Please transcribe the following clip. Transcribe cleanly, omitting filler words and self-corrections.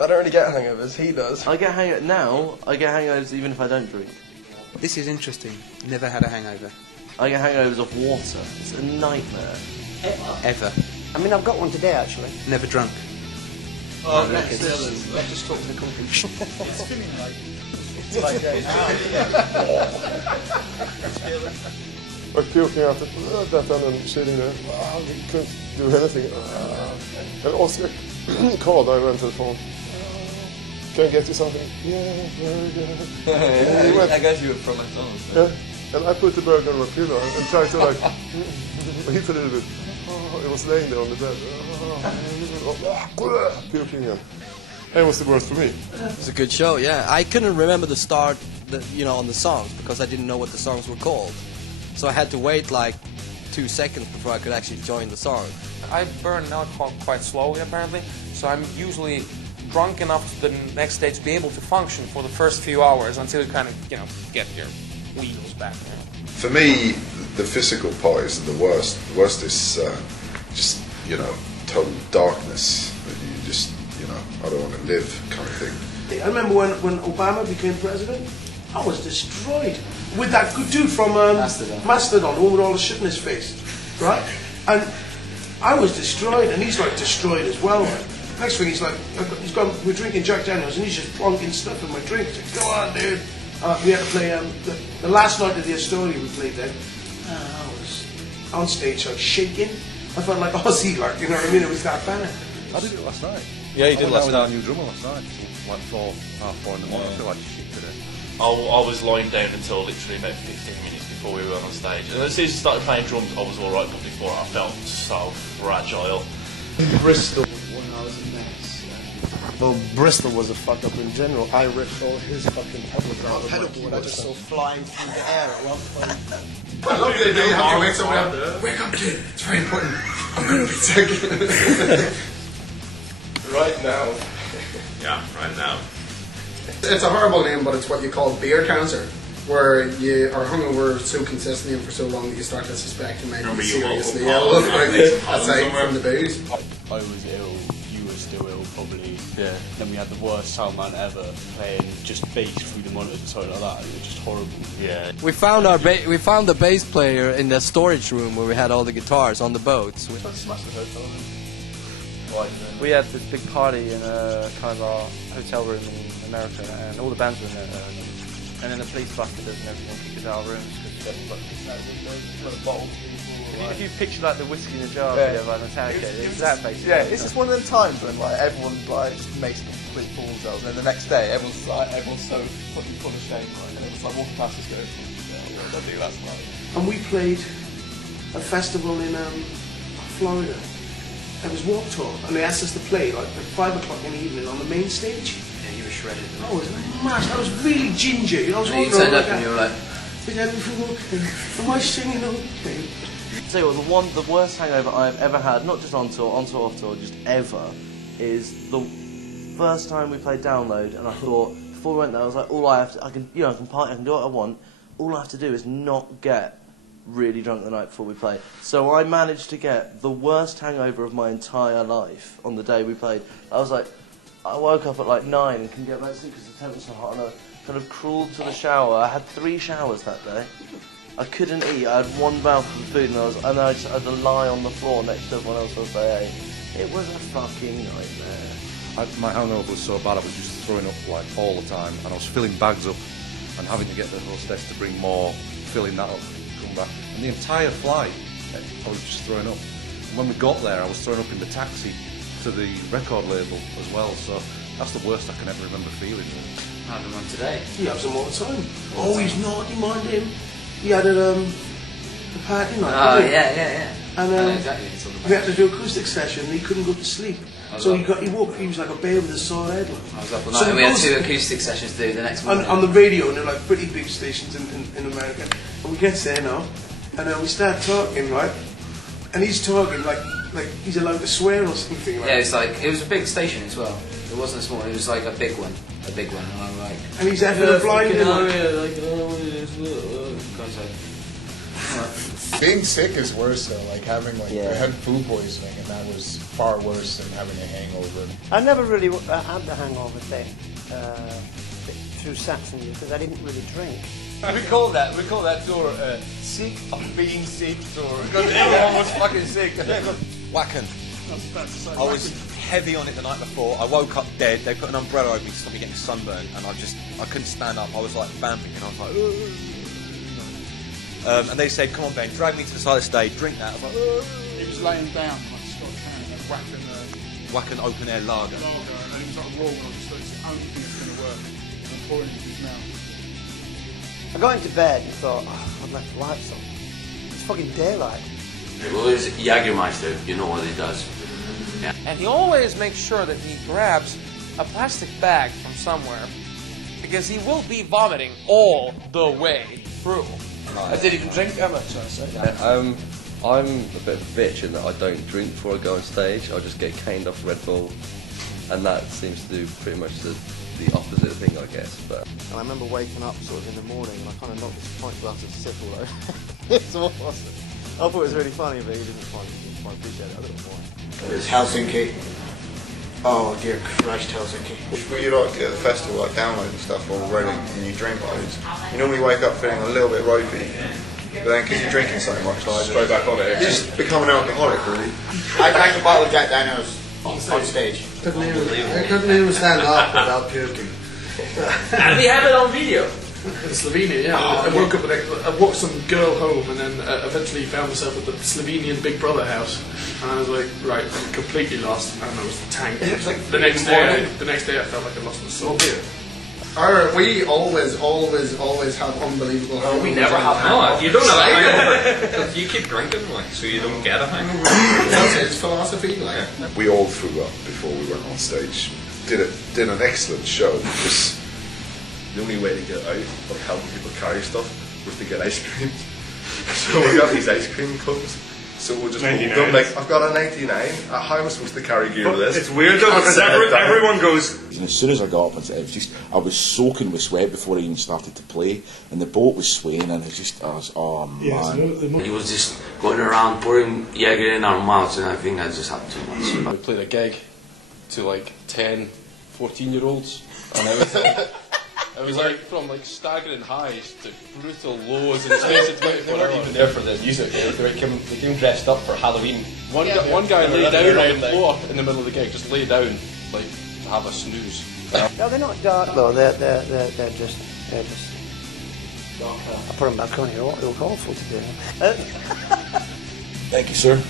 I don't really get hangovers, he does. I get hangovers even if I don't drink. This is interesting. Never had a hangover. I get hangovers of water. It's a nightmare. Ever. I mean, I've got one today, actually. Never drunk. Oh, let's just talk to the company. It's feeling like... It's like going out. I was puking after that and sitting there. You couldn't do anything. And Oscar called, I went to the phone. Can I get you something? Yeah, very good. I guess you were from McDonald's. Yeah, and I put the burger on a pillow and tried to like eat a little bit. It was laying there on the bed. Puking again. It was the worst for me. It was a good show, yeah. I couldn't remember the start, on the songs because I didn't know what the songs were called. So I had to wait like 2 seconds before I could actually join the song. I burn alcohol quite slowly, apparently, so I'm usually drunk enough the next day to be able to function for the first few hours until you kind of, get your wheels back. For me, the physical part is the worst. The worst is just, total darkness. You just, I don't want to live kind of thing. I remember when Obama became president, I was destroyed with that good dude from Mastodon, the one with all the shit in his face, right? And I was destroyed, and he's like destroyed as well. Right? Next thing he's like, we're drinking Jack Daniels, and he's just plonking stuff in my drink. He's like, go on, dude. We had to play the last night of the Astoria we played then. I was on stage, like shaking. I felt like Ozzy, like, you know what I mean? It was that bad. I did it last night. Yeah, you did last night. I went out with our new drummer last night. Like 4 in the morning. I feel like shit today. I was lying down until literally about 15 minutes before we went on stage. And as soon as I started playing drums, I was alright, but before I felt so fragile. Bristol, when I was a mess. Well, Bristol was a fuck up in general. I ripped all his fucking pedals out of the board. I just saw flying through the air at one point. I love the idea how you wake someone up. Wake up, kid. It's very important. I'm going to be sick. Right now. Yeah, right now. It's a horrible name, but it's what you call beer cancer, where you are hungover so consistently and for so long that you start to suspect you might be seriously ill, aside from the booze. I was ill, you were still ill probably. Yeah. Then we had the worst sound man ever playing just bass through the monitors and something like that. It was just horrible. Yeah. We found the bass player in the storage room where we had all the guitars on the boats. We had this big party in kind of our hotel room in America, and all the bands were in there. And then the police busted us and everyone kicked us out of rooms because if you picture like the whiskey in a jar video by Metallica, it's that basically. Yeah, it's just one of them times when like everyone like just makes complete fools of themselves, and then the next day everyone's so fucking full of shame, right? And it's like walking past us going, I do that tonight. And we played a festival in Florida. It was Warped Tour, and they asked us to play like at 5 o'clock in the evening on the main stage. Yeah, you were shredded. I was mashed. I was really ginger. I was you turned up and you were like, is everything okay? Am I singing okay? Tell you what, the worst hangover I've ever had, not just on tour, off tour, just ever, is the first time we played Download, and I thought before we went there, I was like, I can party, I can do what I want. All I have to do is not get really drunk the night before we played. So I managed to get the worst hangover of my entire life on the day we played. I was like, I woke up at like 9 and couldn't get back to sleep because the tent was so hot, and I kind of crawled to the shower. I had 3 showers that day. I couldn't eat. I had 1 mouthful of food, and I just had to lie on the floor next to everyone else as they ate. It was a fucking nightmare. My hangover was so bad, I was just throwing up like all the time, and I was filling bags up and having to get the hostess to bring more, filling that up, come back. And the entire flight, I was just throwing up. And when we got there, I was throwing up in the taxi to the record label as well, so that's the worst I can ever remember feeling. How'd him on today? He has them all the time. Oh, he's naughty, mind him. He had a party night. Oh, yeah. And exactly. we had to do acoustic session, and he couldn't go to sleep. So he was like a bear with a sore head. I was up all night, and we had 2 acoustic sessions to do the next morning. On the radio, and they're like pretty big stations in America. And we get there now, and we start talking, right? And he's talking like he's allowed to swear or something. Like. Yeah, it was a big station as well. It wasn't a small. It was like a big one, and I'm like. And he's effing a blind. Being sick is worse though, like having I had food poisoning and that was far worse than having a hangover. I never really had the hangover thing through Saxon because I didn't really drink. We call that tour sick of being sick tour because everyone was fucking sick. Wacken. I was heavy on it the night before. I woke up dead. They put an umbrella over me to stop me getting sunburned, and I couldn't stand up. I was like vamping, and I was like, and they said, "Come on, Ben, drag me to the side of the stage, drink that." I was like, He was laying down like Scott Cannon and Wacken open air lager. and he was like raw, and I just thought it's the only thing that's going to work. And pouring it into his mouth. I got into bed and thought, I'd left the lights on. It's fucking daylight. Well, it's Jägermeister, you know what he does. Yeah. And he always makes sure that he grabs a plastic bag from somewhere because he will be vomiting all the way through. I didn't even drink that much, I say. I'm a bit of a bitch in that I don't drink before I go on stage. I just get caned off Red Bull, and that seems to do pretty much the opposite thing, I guess. But and I remember waking up sort of in the morning and I kind of knocked this pint glass of sip all over. It's awesome. I thought it was really funny, but he didn't quite appreciate it. I don't know why. It's Helsinki. Oh dear Christ, Helsinki. When you like at the festival, like downloading stuff already, and you drink loads, you normally wake up feeling a little bit ropey. But then, because you're drinking so much, like straight back on it. You just become an alcoholic, really. I drank a bottle of Jack Daniels on stage. I couldn't even stand up without puking. And we have it on video. In Slovenia, yeah. I woke up and I walked some girl home and then eventually found myself at the Slovenian Big Brother house. And I was like, right, I'm completely lost. And I was tanked. Like the next day I felt like I lost my soul. We always have unbelievable hangovers. We never have hangover. You don't have a hangover because you keep drinking, like, so you don't get a hangover. That's his philosophy, like. We all threw up before we went on stage. Did an excellent show. Because the only way to get out of helping people carry stuff was to get ice cream. So we got these ice cream cones. So we'll just hold them like, I've got a 99. How am I supposed to carry gear with this? It's weird though, because everyone goes. And as soon as I got up on stage, I was soaking with sweat before I even started to play, and the boat was swaying, and I was, oh man. He was just going around pouring Jäger in our mouths, and I think I just had too much. We played a gig to like 10, 14-year-olds, and it was like from like staggering highs to brutal lows in space of 24 hours. Even there for the music, they came dressed up for Halloween. One guy lay down on the floor in the middle of the gig, just lay down, like to have a snooze. No, they're not dark though. They're just. I put them back on. You're awful to do. Thank you, sir.